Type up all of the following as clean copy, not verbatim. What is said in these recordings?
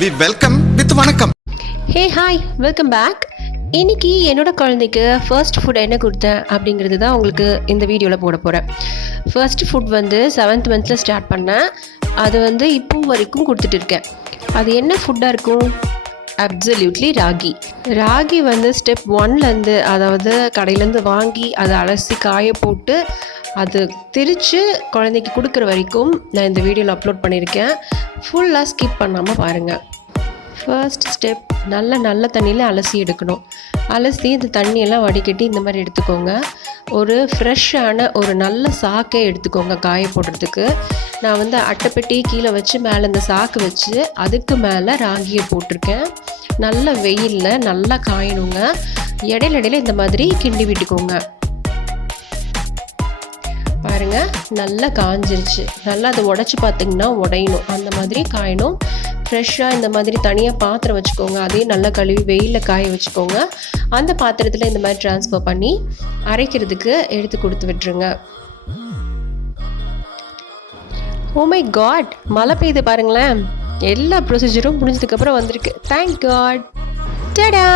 We welcome with வணக்கம். Hey hi, welcome back. இன்றைக்கி என்னோடய குழந்தைக்கு ஃபர்ஸ்ட் ஃபுட் என்ன கொடுத்தேன் அப்படிங்கிறது தான் உங்களுக்கு இந்த வீடியோவில் போட போகிறேன். ஃபர்ஸ்ட் ஃபுட் வந்து 7th மந்தில் ஸ்டார்ட் பண்ணேன். அது வந்து இப்போ வரைக்கும் கொடுத்துட்டு இருக்கேன். அது என்ன ஃபுட்டாக இருக்கும்? அப்சல்யூட்லி ராகி வந்து ஸ்டெப் 1லேருந்து, அதாவது கடையிலேருந்து வாங்கி அதை அலசி காய போட்டு அது திரித்து குழந்தைக்கு கொடுக்குற வரைக்கும் நான் இந்த வீடியோவில் அப்லோட் பண்ணியிருக்கேன். ஃபுல்லாக ஸ்கிப் பண்ணாமல் பாருங்கள். ஃபர்ஸ்ட் ஸ்டெப், நல்ல தண்ணியில் அலசி எடுக்கணும். அலசி இந்த தண்ணியெல்லாம் வடிகட்டி இந்த மாதிரி எடுத்துக்கோங்க. ஒரு ஃப்ரெஷ்ஷான ஒரு நல்ல சாக்கை எடுத்துக்கோங்க காய போடுறதுக்கு. நான் வந்து அட்டைப்பெட்டி கீழே வச்சு மேலே இந்த சாக்கு வச்சு அதுக்கு மேலே ராகியை போட்டிருக்கேன். நல்ல வெயிலில் நல்லா காயணுங்க. இடையில இந்த மாதிரி கிண்டி விட்டுக்கோங்க. பாருங்கள், நல்லா காஞ்சிருச்சு. நல்லா அதை உடச்சி பார்த்திங்கன்னா உடையணும், அந்த மாதிரி காயணும். ஃப்ரெஷ்ஷாக இந்த மாதிரி தனியாக பாத்திரம் வச்சுக்கோங்க. அதையும் நல்லா கழுவி வெயிலில் காய வச்சுக்கோங்க. அந்த பாத்திரத்தில் இந்த மாதிரி ட்ரான்ஸ்ஃபர் பண்ணி அரைக்கிறதுக்கு எடுத்து கொடுத்து விட்டுருங்க. ஓ மை காட், மழை பெய்யுது பாருங்களேன். எல்லா ப்ரொசீஜரும் முடிஞ்சதுக்கப்புறம் வந்திருக்கு. Thank God. டடா,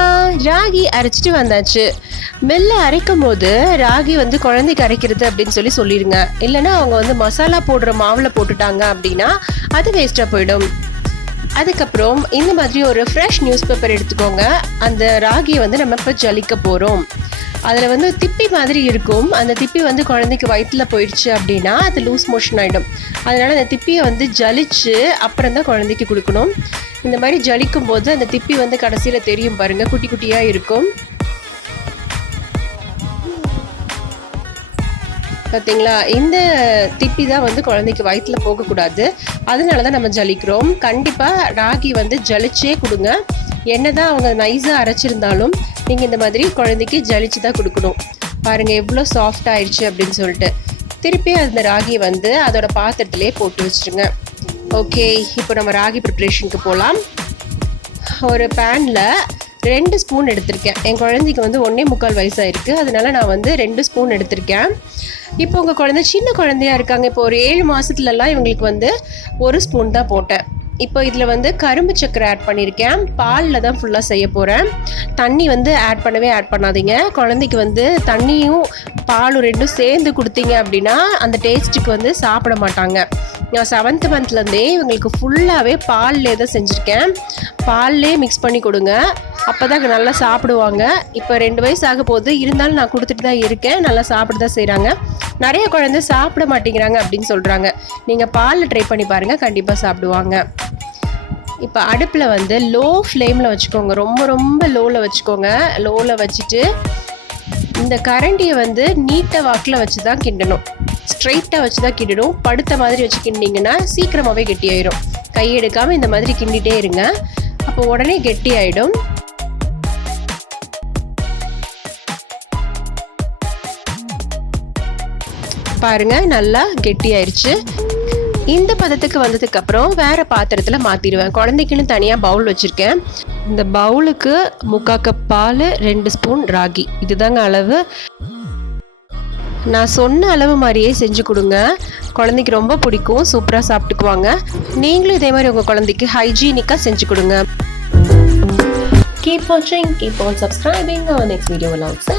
ராகி அரைச்சிட்டு வந்தாச்சு. மெல்ல அரைக்கும் போது ராகி வந்து குழந்தைக்கு அரைக்கிறது அப்படின்னு சொல்லிடுங்க. இல்லைன்னா அவங்க வந்து மசாலா போடுற மாவில் போட்டுட்டாங்க அப்படின்னா அது வேஸ்ட்டாக போயிடும். அதுக்கப்புறம் இந்த மாதிரி ஒரு ஃப்ரெஷ் நியூஸ் பேப்பர் எடுத்துக்கோங்க. அந்த ராகியை வந்து நம்ம இப்போ ஜலிக்க போகிறோம். அதில் வந்து திப்பி மாதிரி இருக்கும். அந்த திப்பி வந்து குழந்தைக்கு வயிற்றில் போயிடுச்சு அப்படின்னா அது லூஸ் மோஷன் ஆகிடும். அதனால் அந்த திப்பியை வந்து ஜலிச்சு அப்புறம் தான் குழந்தைக்கு கொடுக்கணும். இந்த மாதிரி ஜலிக்கும் போது அந்த திப்பி வந்து கடைசியில் தெரியும் பாருங்கள், குட்டி குட்டியாக இருக்கும். பார்த்தீங்களா? இந்த திப்பி தான் வந்து குழந்தைக்கு வயிற்றில் போகக்கூடாது. அதனால தான் நம்ம ஜலிக்கிறோம். கண்டிப்பாக ராகி வந்து ஜலிச்சே கொடுங்க. என்ன தான் அவங்க நைஸாக அரைச்சிருந்தாலும் நீங்கள் இந்த மாதிரி குழந்தைக்கு ஜலிச்சு தான் கொடுக்கணும். பாருங்கள் எவ்வளோ சாஃப்ட் ஆயிடுச்சு அப்படின்னு சொல்லிட்டு. திருப்பி அந்த ராகியை வந்து அதோட பாத்திரத்திலே போட்டு வச்சுருங்க. ஓகே, இப்போ நம்ம ராகி ப்ரிப்ரேஷனுக்கு போகலாம். ஒரு பேனில் 2 ஸ்பூன் எடுத்திருக்கேன். என் குழந்தைக்கு வந்து 1.25 வயசாயிருக்கு. அதனால நான் வந்து 2 ஸ்பூன் எடுத்திருக்கேன். இப்போ உங்கள் குழந்தை சின்ன குழந்தையாக இருக்காங்க. இப்போ ஒரு 7 மாதத்துலலாம் இவங்களுக்கு வந்து 1 ஸ்பூன் தான் போட்டேன். இப்போ இதில் வந்து கரும்பு சக்கரை ஆட் பண்ணியிருக்கேன். பாலில் தான் ஃபுல்லாக செய்ய போகிறேன். தண்ணி வந்து ஆட் பண்ணாதீங்க. குழந்தைக்கு வந்து தண்ணியும் பாலும் 2 சேர்ந்து கொடுத்தீங்க அப்படின்னா அந்த டேஸ்ட்டுக்கு வந்து சாப்பிட மாட்டாங்க. நான் 7th மந்த்லேருந்தே இவங்களுக்கு ஃபுல்லாகவே பால்லே தான் செஞ்சுருக்கேன். பால்லே மிக்ஸ் பண்ணி கொடுங்க, அப்போ தான் நல்லா சாப்பிடுவாங்க. இப்போ 2 வயசு ஆக போகுது, இருந்தாலும் நான் கொடுத்துட்டு தான் இருக்கேன். நல்லா சாப்பிட தான் செய்கிறாங்க. நிறைய குழந்தை சாப்பிட மாட்டேங்கிறாங்க அப்படின்னு சொல்கிறாங்க. நீங்கள் பாலில் ட்ரை பண்ணி பாருங்கள், கண்டிப்பாக சாப்பிடுவாங்க. இப்போ அடுப்பில் வந்து லோ ஃப்ளேமில் வச்சுக்கோங்க. ரொம்ப லோவில் வச்சுக்கோங்க. லோவில் வச்சுட்டு இந்த கரண்டியை வந்து நீட்ட வாக்கில் வச்சு தான் கிண்டணும். ஸ்ட்ரைட்டாக வச்சு தான் கிண்டணும். படுத்த மாதிரி வச்சு கிண்டிங்கன்னா சீக்கிரமாகவே கெட்டியாயிடும். கை எடுக்காமல் இந்த மாதிரி கிண்டிகிட்டே இருங்க. அப்போ உடனே கெட்டி ஆகிடும். பாருங்கள், நல்லா கெட்டி ஆயிடுச்சு. இந்த பதத்துக்கு வந்ததுக்கப்புறம் வேறு பாத்திரத்தில் மாற்றிடுவேன். குழந்தைக்குன்னு தனியாக பவுல் வச்சுருக்கேன். இந்த பவுலுக்கு 3/4 கப் பால், 2 ஸ்பூன் ராகி, இதுதாங்க அளவு. நான் சொன்ன அளவு மாதிரியே செஞ்சு கொடுங்க. குழந்தைக்கு ரொம்ப பிடிக்கும், சூப்பராக சாப்பிட்டுக்குவாங்க. நீங்களும் இதே மாதிரி உங்கள் குழந்தைக்கு ஹைஜீனிக்காக செஞ்சு கொடுங்க. Keep watching, keep on subscribing. Our next video will also.